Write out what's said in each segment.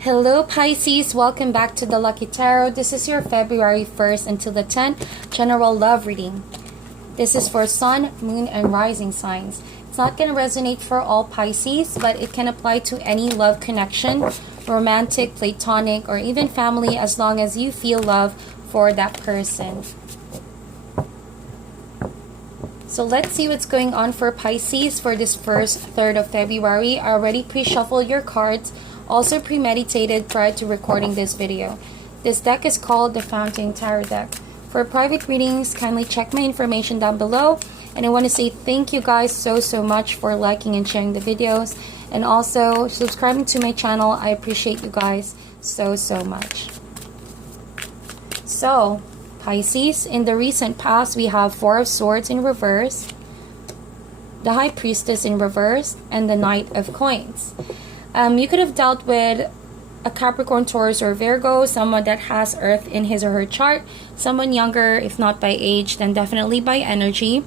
Hello Pisces, welcome back to the Lucky Tarot. This is your February 1st until the 10th general love reading. This is for Sun, Moon, and Rising signs. It's not going to resonate for all Pisces, but it can apply to any love connection, romantic, platonic, or even family, as long as you feel love for that person. So let's see what's going on for Pisces for this first third of February. I already pre-shuffled your cards, also premeditated prior to recording this video. This deck is called the Fountain Tarot deck. For private readings, kindly check my information down below. And I want to say thank you guys so much for liking and sharing the videos, and also subscribing to my channel. I appreciate you guys so much. So Pisces, in the recent past, we have Four of Swords in reverse, the High Priestess in reverse, and the Knight of Coins. You could have dealt with a Capricorn, Taurus, or Virgo, someone that has Earth in his or her chart, someone younger, if not by age, then definitely by energy.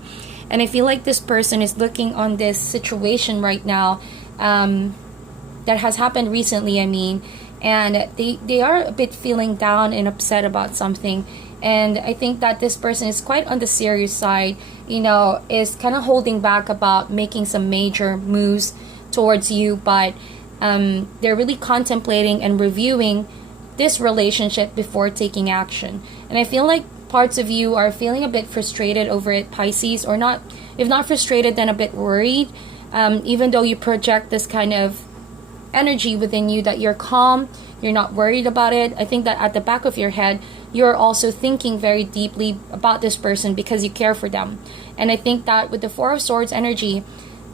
And I feel like this person is looking on this situation right now that has happened recently, and they are a bit feeling down and upset about something. And I think that this person is quite on the serious side, is kind of holding back about making some major moves towards you, but they're really contemplating and reviewing this relationship before taking action. And I feel like parts of you are feeling a bit frustrated over it, Pisces, or not, if not frustrated, then a bit worried, even though you project this kind of energy within you that you're calm, you're not worried about it. I think that at the back of your head, you're also thinking very deeply about this person because you care for them. And I think that with the Four of Swords energy,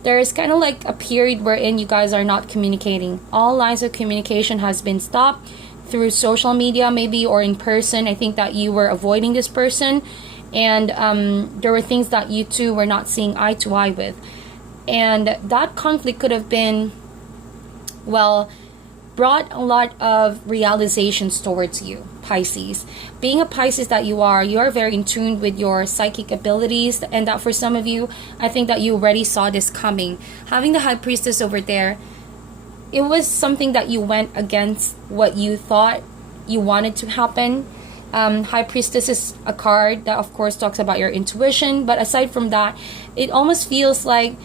there is kind of like a period wherein you guys are not communicating. All lines of communication has been stopped through social media maybe, or in person. I think that you were avoiding this person, and there were things that you two were not seeing eye to eye with. And that conflict could have been, well, brought a lot of realizations towards you, Pisces. Being a Pisces that you are very in tune with your psychic abilities, and that for some of you, I think that you already saw this coming. Having the High Priestess over there, it was something that you went against what you thought you wanted to happen. High Priestess is a card that of course talks about your intuition, but aside from that, it almost feels like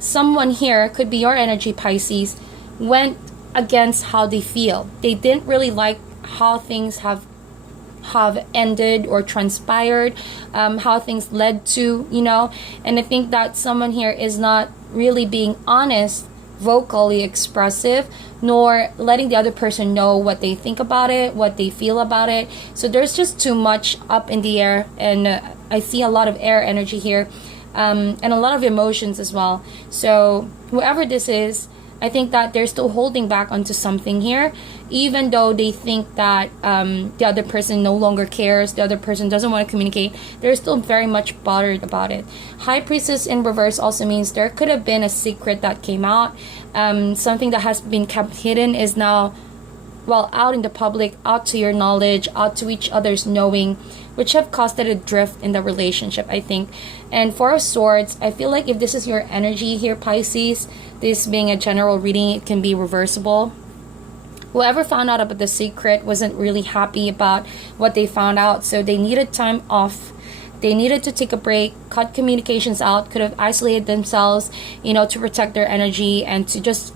someone here, could be your energy, Pisces, went against how they feel. They didn't really like how things have ended or transpired, how things led to, and I think that someone here is not really being honest, vocally expressive, nor letting the other person know what they think about it, what they feel about it. So there's just too much up in the air, and I see a lot of air energy here, and a lot of emotions as well. So whoever this is, I think that they're still holding back onto something here, even though they think that the other person no longer cares, the other person doesn't want to communicate. They're still very much bothered about it. High Priestess in reverse also means there could have been a secret that came out. Something that has been kept hidden is now, well, out in the public, out to your knowledge, out to each other's knowing, which have caused a drift in the relationship, I think. And Four of Swords, I feel like if this is your energy here, Pisces, this being a general reading, it can be reversible. Whoever found out about the secret wasn't really happy about what they found out, so they needed time off. They needed to take a break, cut communications out, could have isolated themselves, to protect their energy and to just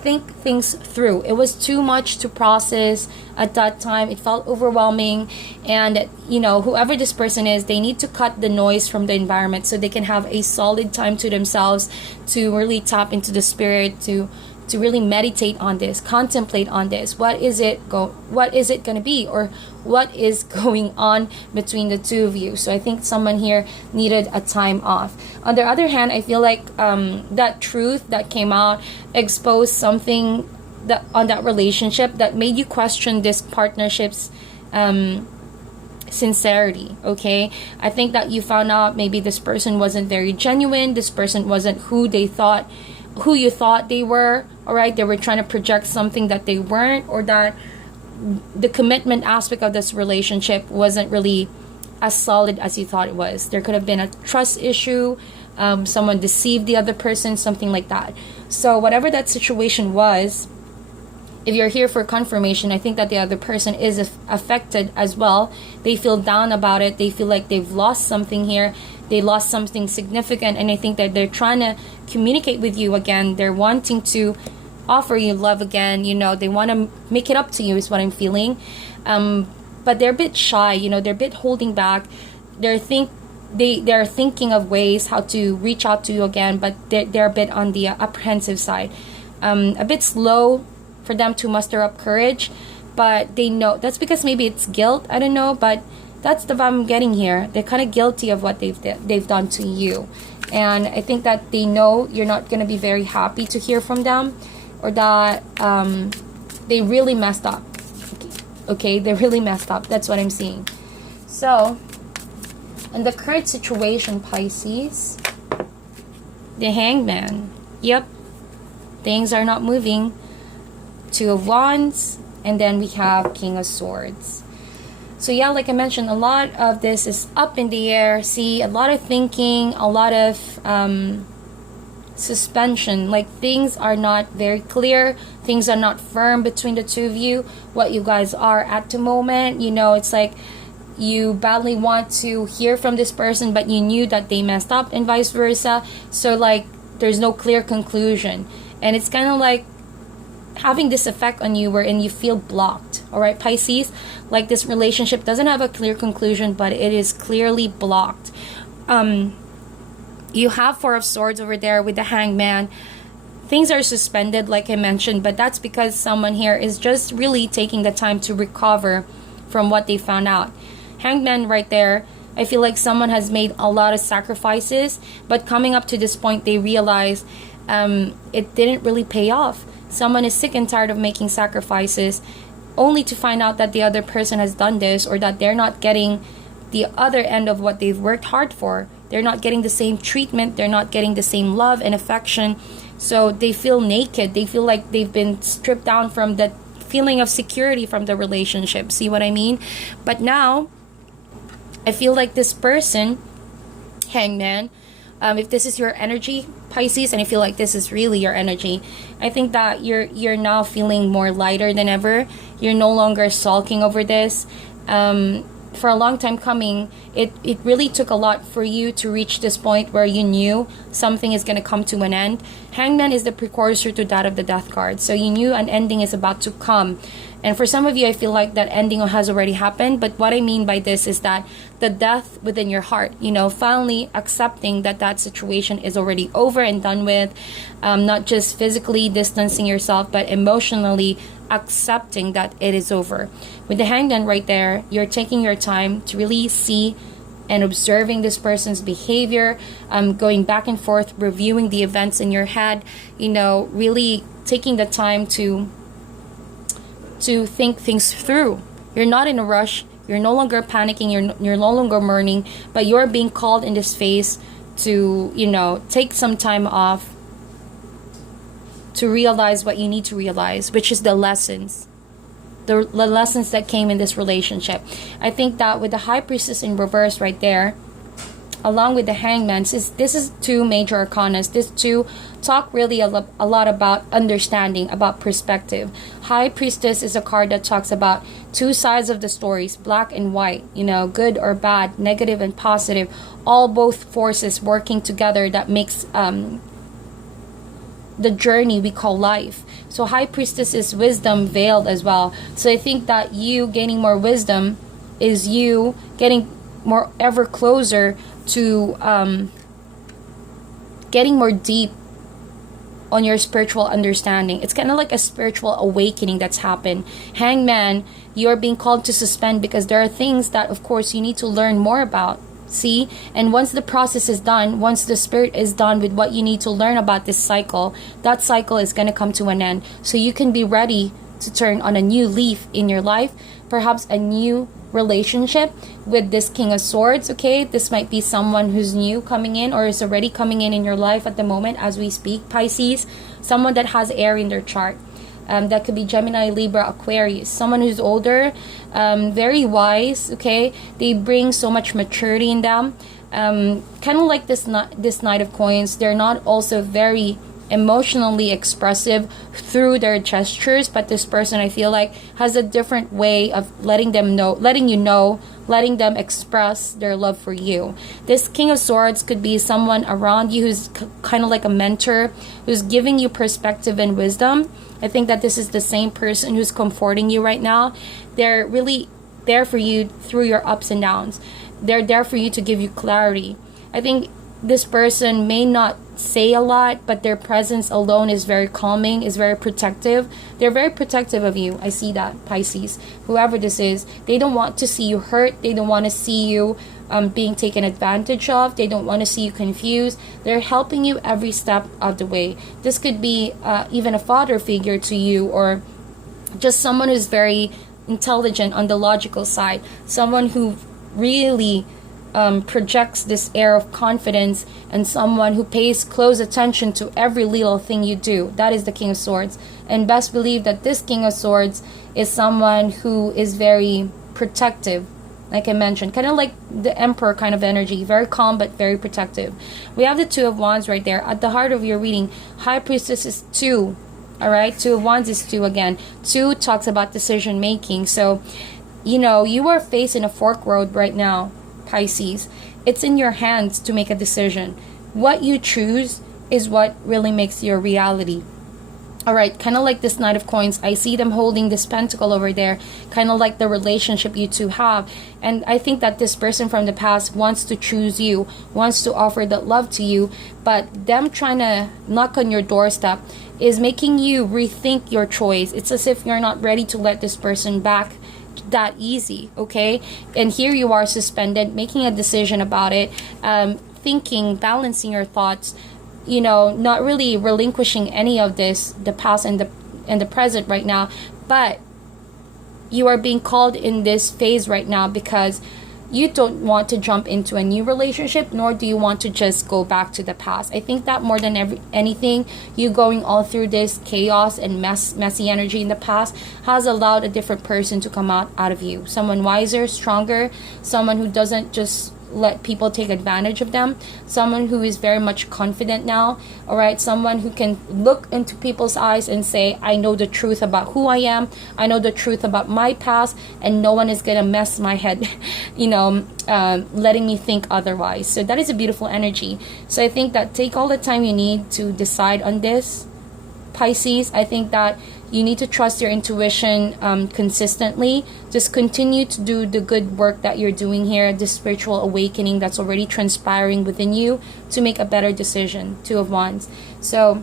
think things through. It was too much to process at that time. It felt overwhelming, and whoever this person is, they need to cut the noise from the environment so they can have a solid time to themselves, to really tap into the spirit, to really meditate on this, contemplate on this. What is it going to be, or what is going on between the two of you? So I think someone here needed a time off. On the other hand, I feel like that truth that came out exposed something that on that relationship that made you question this partnership's sincerity. Okay, I think that you found out maybe this person wasn't very genuine. This person wasn't who you thought they were. All right, they were trying to project something that they weren't, or that the commitment aspect of this relationship wasn't really as solid as you thought it was. There could have been a trust issue, someone deceived the other person, something like that. So whatever that situation was, if you're here for confirmation, I think that the other person is affected as well. They feel down about it. They feel like they've lost something here. They lost something significant, and I think that they're trying to communicate with you again. They're wanting to offer you love again. You know, they want to make it up to you is what I'm feeling. But they're a bit shy. You know, they're a bit holding back. They're thinking of ways how to reach out to you again, but they're a bit on the apprehensive side. A bit slow for them to muster up courage, but they know that's because maybe it's guilt. I don't know, but that's the vibe I'm getting here. They're kind of guilty of what they've done to you, and I think that they know you're not going to be very happy to hear from them, or that they really messed up. Okay, they really messed up. That's what I'm seeing. So, in the current situation, Pisces, the Hangman. Yep, things are not moving. Two of Wands, and then we have King of Swords. So yeah, like I mentioned, a lot of this is up in the air. See, a lot of thinking, a lot of suspension. Like, things are not very clear. Things are not firm between the two of you. What you guys are at the moment, you know, it's like you badly want to hear from this person, but you knew that they messed up, and vice versa. So like, there's no clear conclusion, and it's kind of like having this effect on you wherein you feel blocked. All right, Pisces, like, this relationship doesn't have a clear conclusion, but it is clearly blocked. You have Four of Swords over there with the Hangman. Things are suspended, like I mentioned, but that's because someone here is just really taking the time to recover from what they found out. Hangman right there, I feel like someone has made a lot of sacrifices, but coming up to this point, they realize it didn't really pay off. Someone is sick and tired of making sacrifices, only to find out that the other person has done this, or that they're not getting the other end of what they've worked hard for. They're not getting the same treatment. They're not getting the same love and affection. So they feel naked. They feel like they've been stripped down from the feeling of security from the relationship. See what I mean? But now, I feel like this person, Hangman, if this is your energy, Pisces, and I feel like this is really your energy, I think that you're now feeling more lighter than ever. You're no longer sulking over this. For a long time coming, it really took a lot for you to reach this point where you knew something is going to come to an end. Hangman is the precursor to that of the Death card. So you knew an ending is about to come. And for some of you, I feel like that ending has already happened. But what I mean by this is that the death within your heart, you know, finally accepting that that situation is already over and done with. Not just physically distancing yourself, but emotionally accepting that it is over. With the Hangman right there, you're taking your time to really see and observing this person's behavior, going back and forth, reviewing the events in your head, you know, really taking the time to think things through. You're not in a rush. You're no longer panicking. You're no longer mourning, but you're being called in this phase to, you know, take some time off to realize what you need to realize, which is the lessons. The lessons that came in this relationship. I think that with the High Priestess in reverse right there, along with the Hangman, this is two major arcanas. These two talk really a lot about understanding, about perspective. High Priestess is a card that talks about two sides of the stories, black and white, you know, good or bad, negative and positive, all both forces working together that makes the journey we call life. So High Priestess is wisdom veiled as well. So I think that you gaining more wisdom is you getting more ever closer to getting more deep on your spiritual understanding. It's kind of like a spiritual awakening that's happened. Hangman, you're being called to suspend because there are things that, of course, you need to learn more about. See? And once the process is done, once the spirit is done with what you need to learn about this cycle, that cycle is going to come to an end. So you can be ready to turn on a new leaf in your life, perhaps a new relationship with this King of Swords. Okay, this might be someone who's new coming in or is already coming in your life at the moment as we speak, Pisces. Someone that has air in their chart. That could be Gemini, Libra, Aquarius. Someone who's older, very wise, okay? They bring so much maturity in them. Kind of like this Knight of Coins. They're not also very emotionally expressive through their gestures, but this person, I feel like, has a different way of letting them express their love for you. This King of Swords could be someone around you who's kind of like a mentor, who's giving you perspective and wisdom. I think that this is the same person who's comforting you right now. They're really there for you through your ups and downs. They're there for you to give you clarity. I think this person may not say a lot, but their presence alone is very calming, is very protective. They're very protective of you. I see that, Pisces. Whoever this is, they don't want to see you hurt. They don't want to see you being taken advantage of. They don't want to see you confused. They're helping you every step of the way. This could be even a father figure to you, or just someone who's very intelligent on the logical side. Someone who really projects this air of confidence, and someone who pays close attention to every little thing you do. That is the King of Swords. And best believe that this King of Swords is someone who is very protective, like I mentioned, kind of like the Emperor kind of energy, very calm but very protective. We have the Two of Wands right there at the heart of your reading. High Priestess is 2. All right, Two of Wands is 2 again. 2 talks about decision making. So you are facing a fork road right now, Pisces. It's in your hands to make a decision. What you choose is what really makes your reality. All right, kind of like this Knight of Coins. I see them holding this pentacle over there, kind of like the relationship you two have. And I think that this person from the past wants to choose you, wants to offer that love to you, but them trying to knock on your doorstep is making you rethink your choice. It's as if you're not ready to let this person back that easy, okay? And here you are suspended, making a decision about it, thinking, balancing your thoughts, not really relinquishing any of this, the past and the present right now. But you are being called in this phase right now because you don't want to jump into a new relationship, nor do you want to just go back to the past. I think that more than anything, you going all through this chaos and messy energy in the past has allowed a different person to come out of you. Someone wiser, stronger, someone who doesn't just let people take advantage of them, someone who is very much confident now. All right, someone who can look into people's eyes and say, I know the truth about who I am, I know the truth about my past, and no one is gonna mess my head letting me think otherwise. So that is a beautiful energy. So I think that take all the time you need to decide on this, Pisces. I think that you need to trust your intuition consistently. Just continue to do the good work that you're doing here, this spiritual awakening that's already transpiring within you to make a better decision. Two of Wands. So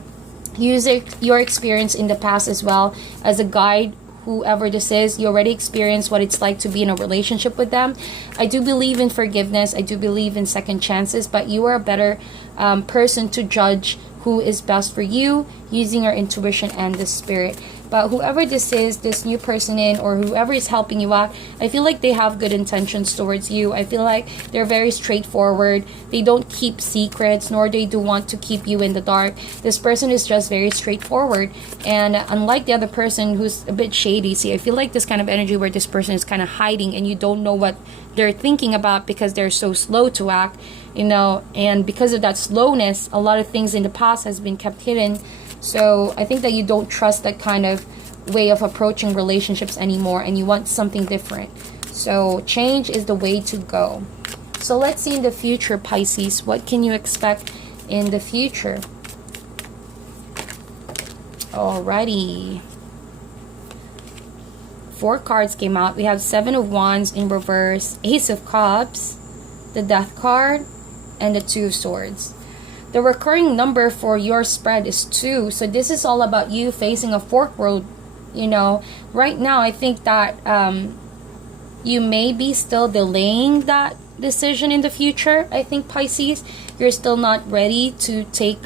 use your experience in the past as well as a guide. Whoever this is, you already experienced what it's like to be in a relationship with them. I do believe in forgiveness. I do believe in second chances, but you are a better person to judge who is best for you using your intuition and the spirit. But whoever this is, this new person in, or whoever is helping you out, I feel like they have good intentions towards you. I feel like they're very straightforward. They don't keep secrets, nor they do want to keep you in the dark. This person is just very straightforward. And unlike the other person who's a bit shady, see, I feel like this kind of energy where this person is kind of hiding and you don't know what they're thinking about because they're so slow to act, and because of that slowness, a lot of things in the past has been kept hidden. So I think that you don't trust that kind of way of approaching relationships anymore, and you want something different. So change is the way to go. So let's see in the future, Pisces. What can you expect in the future? Alrighty. 4 cards came out. We have 7 of Wands in reverse, Ace of Cups, the Death card, and the 2 of Swords. The recurring number for your spread is 2. So this is all about you facing a fork road. Right now, I think that you may be still delaying that decision in the future. I think, Pisces, you're still not ready to take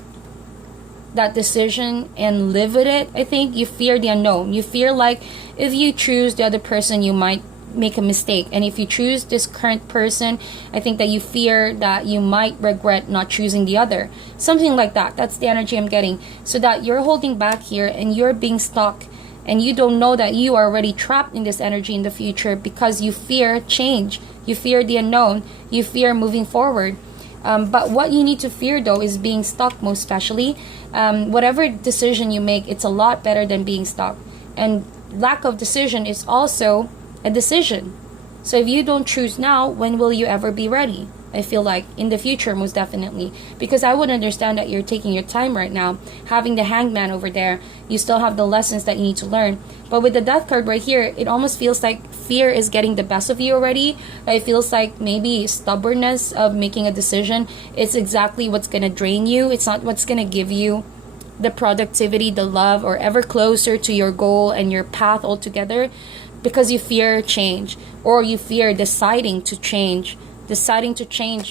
that decision and live with it. I think you fear the unknown. You fear like if you choose the other person, you might make a mistake. And if you choose this current person, I think that you fear that you might regret not choosing the other. Something like that. That's the energy I'm getting. So that you're holding back here and you're being stuck. And you don't know that you are already trapped in this energy in the future because you fear change. You fear the unknown. You fear moving forward. But what you need to fear, though, is being stuck, most especially. Whatever decision you make, it's a lot better than being stuck. And lack of decision is also a decision. So if you don't choose now, when will you ever be ready? I feel like in the future, most definitely. Because I would understand that you're taking your time right now. Having the hangman over there, you still have the lessons that you need to learn. But with the death card right here, it almost feels like fear is getting the best of you already. It feels like maybe stubbornness of making a decision. It's exactly what's going to drain you. It's not what's going to give you the productivity, the love, or ever closer to your goal and your path altogether. Because you fear change, or you fear deciding to change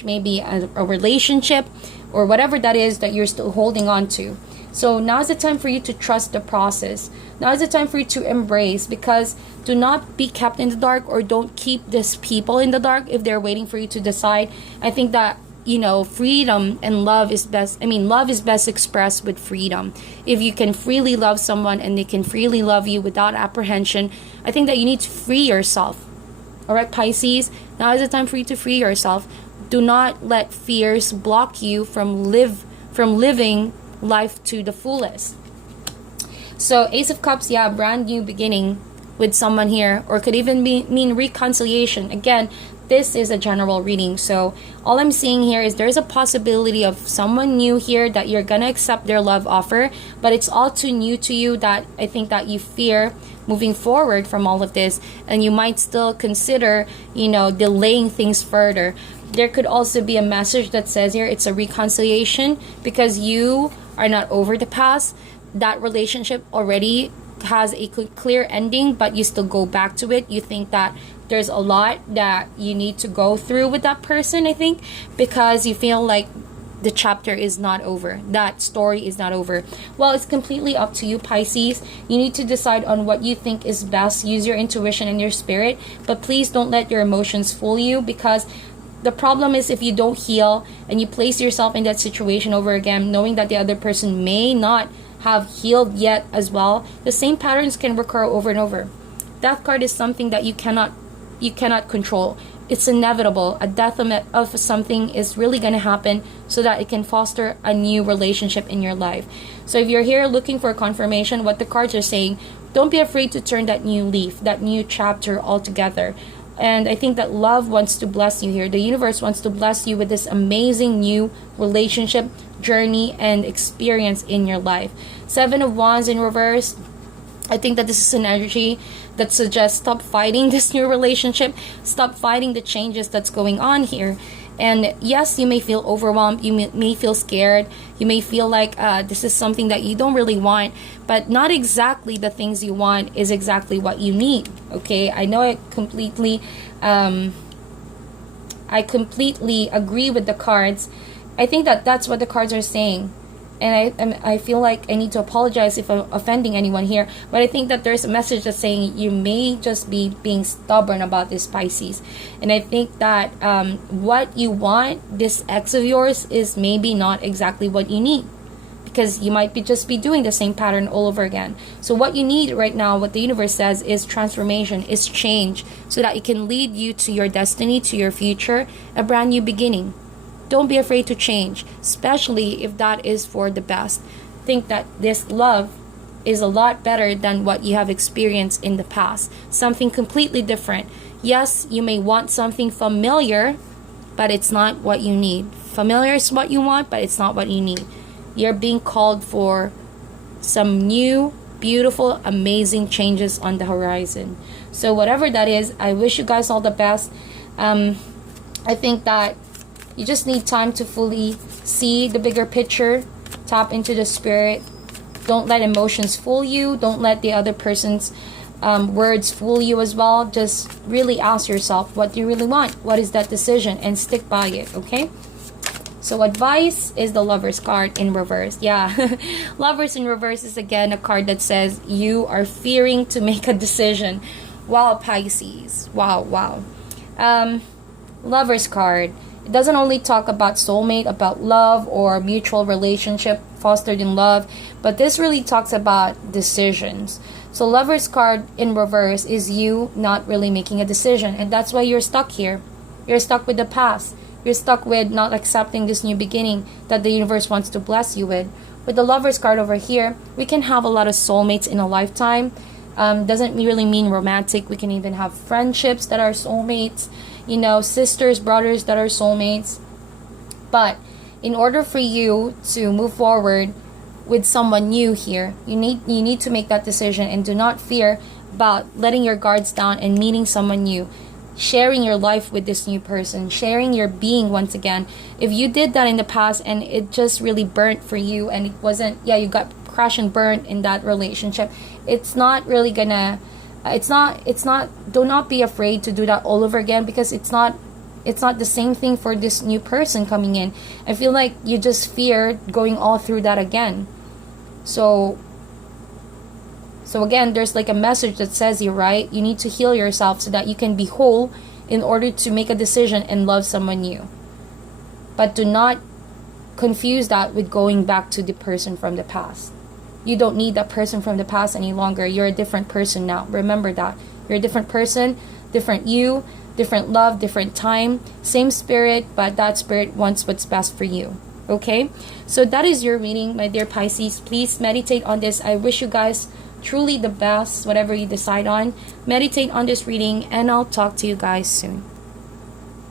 maybe a relationship or whatever that is that you're still holding on to. So now is the time for you to trust the process. Now is the time for you to embrace, because do not be kept in the dark, or don't keep these people in the dark if they're waiting for you to decide. I think that, you know, freedom and love is best. I mean, love is best expressed with freedom. If you can freely love someone and they can freely love you without apprehension, I think that you need to free yourself. All right, Pisces, now is the time for you to free yourself. Do not let fears block you from living life to the fullest. So Ace of Cups, yeah, brand new beginning with someone here, or could even mean reconciliation. Again, this is a general reading, so all I'm seeing here is there's a possibility of someone new here that you're gonna accept their love offer, but it's all too new to you that I think that you fear moving forward from all of this, and you might still consider, you know, delaying things further. There could also be a message that says here it's a reconciliation, because you are not over the past. That relationship already has a clear ending, but you still go back to it. You think that there's a lot that you need to go through with that person, I think, because you feel like the chapter is not over. That story is not over. Well, it's completely up to you, Pisces. You need to decide on what you think is best. Use your intuition and your spirit, but please don't let your emotions fool you, because the problem is if you don't heal and you place yourself in that situation over again, knowing that the other person may not have healed yet as well, the same patterns can recur over and over. Death card is something that you cannot control. It's inevitable. A death of something is really going to happen so that it can foster a new relationship in your life. So if you're here looking for confirmation, what the cards are saying, don't be afraid to turn that new leaf, that new chapter altogether. And I think that love wants to bless you here. The universe wants to bless you with this amazing new relationship, journey, and experience in your life. 7 of Wands in reverse. I think that this is an energy that suggests stop fighting this new relationship. Stop fighting the changes that's going on here. And yes, you may feel overwhelmed. You may feel scared. You may feel like this is something that you don't really want. But not exactly the things you want is exactly what you need. Okay, I know I completely agree with the cards. I think that that's what the cards are saying. And I feel like I need to apologize if I'm offending anyone here, but I think that there's a message that's saying you may just be being stubborn about this, Pisces. And I think that what you want, this ex of yours, is maybe not exactly what you need, because you might just be doing the same pattern all over again. So what you need right now, what the universe says, is transformation, is change, so that it can lead you to your destiny, to your future, a brand new beginning. Don't be afraid to change, especially if that is for the best. Think that this love is a lot better than what you have experienced in the past. Something completely different. Yes, you may want something familiar, but it's not what you need. Familiar is what you want, but it's not what you need. You're being called for some new, beautiful, amazing changes on the horizon. So whatever that is, I wish you guys all the best. I think that you just need time to fully see the bigger picture, tap into the spirit. Don't let emotions fool you. Don't let the other person's words fool you as well. Just really ask yourself, what do you really want? What is that decision? And stick by it, okay? So advice is the Lovers card in reverse. Yeah, Lovers in reverse is again a card that says you are fearing to make a decision. Wow, Pisces. Wow. Lovers card. It doesn't only talk about soulmate, about love or mutual relationship fostered in love, but this really talks about decisions. So Lover's card in reverse is you not really making a decision, and that's why you're stuck here. You're stuck with the past. You're stuck with not accepting this new beginning that the universe wants to bless you with. With the Lovers card over here, we can have a lot of soulmates in a lifetime. Doesn't really mean romantic. We can even have friendships that are soulmates, you know, sisters, brothers that are soulmates. But in order for you to move forward with someone new here, you need to make that decision, and do not fear about letting your guards down and meeting someone new, sharing your life with this new person, sharing your being once again. If you did that in the past and it just really burnt for you, and it wasn't, yeah, you got crashed and burnt in that relationship, it's not really gonna, do not be afraid to do that all over again, because it's not the same thing for this new person coming in. I feel like you just fear going all through that again. So again, there's like a message that says here, right? You need to heal yourself so that you can be whole in order to make a decision and love someone new. But do not confuse that with going back to the person from the past. You don't need that person from the past any longer. You're a different person now. Remember that. You're a different person, different you, different love, different time, same spirit, but that spirit wants what's best for you. Okay? So that is your reading, my dear Pisces. Please meditate on this. I wish you guys truly the best, whatever you decide on. Meditate on this reading, and I'll talk to you guys soon.